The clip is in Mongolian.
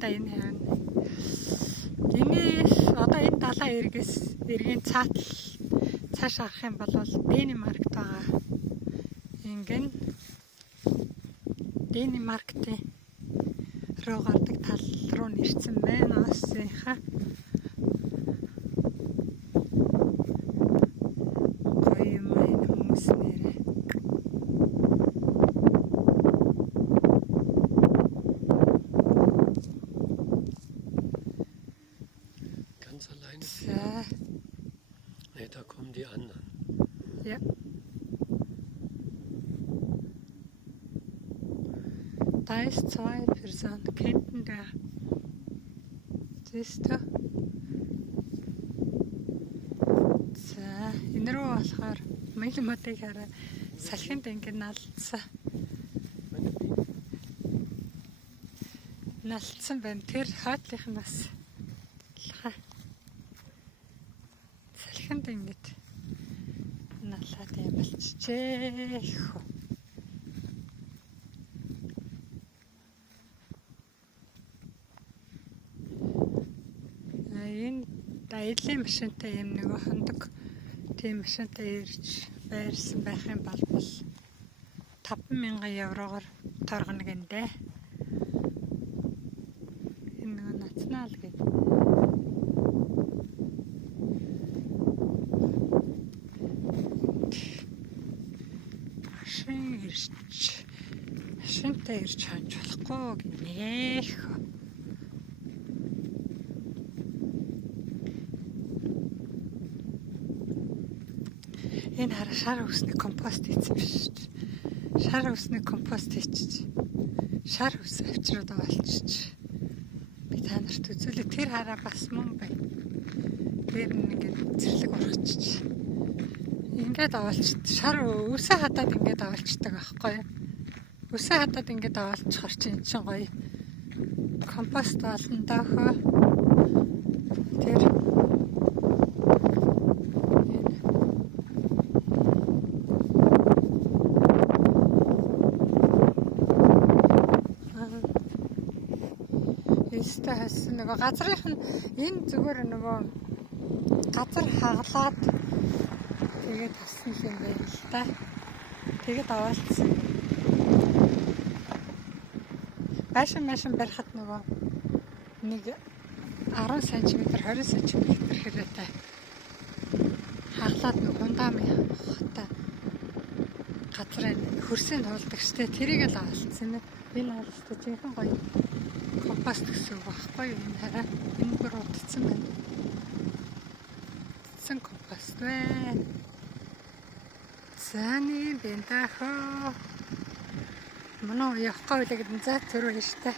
да энэ хавь. Энийг одоо энэ далайн эргийн цааш авах юм бол Денмаркт байгаа. Ингэн Денмарктын руу гардаг тал руу нэрсэн байна аасынхаа. Гоё май хүмүүс нэрээ. Ganz alleine. Ja. Nee, da kommen die anderen. Ja. Da ist 2 Personen, Kinder da. Siehst du? За, энэ рүү болохоор мэлмүүдийг хараа салхинд ингэ налцсан. Налцсан байна. Тэр хойдлынхнаас салхинд ингэж налаад юм болчихжээ. Энэ дайдлын машинтай юм нэг хондог тийм машинтай ирж байрсан байх юм бол 5,000 еврогоор торгоно гэнэ. Энэ нэг нацнаал гэж. Машинтай ирж ханж болохгүй гинэ. Энэ хараа шар үсний компост хийсэн биш шүү дээ. Шар үсний компост хийчих. Шар үс авчраад болчих. Би та нарт үзүүлээ. Тэр хараа бас мөн байна. Тэр ингээд зэрлэг ургачих. Ингээд авалчт. Шар үсээ хадаад ингээд авалчдаг аахгүй юу? Үсээ хадаад ингээд авалчихар чинь гоё. Компост болно даахаа. Тэр Эсвэл нөгөө газрынх нь энэ зүгээр нөгөө газар хагалаад тэгээд тавсан юм байна л да. Тэгээд аваалцсан. Машин барихад нөгөө нэг 10 см 20 см хэрэг хагалаад нөгөө хундамын хата газрын хөрсөнд туулдаг штэ тэрийг л аваалцсан. Энэ бол штэ жинхэнэ гоё компост гэсэн үг байхгүй юу? Энэ хараа энэ бүр утцсан байна. Утцсан компост байна. Заны бэнтахоо. Манай явахгүй л гэдэг нь за зөрөө штэ.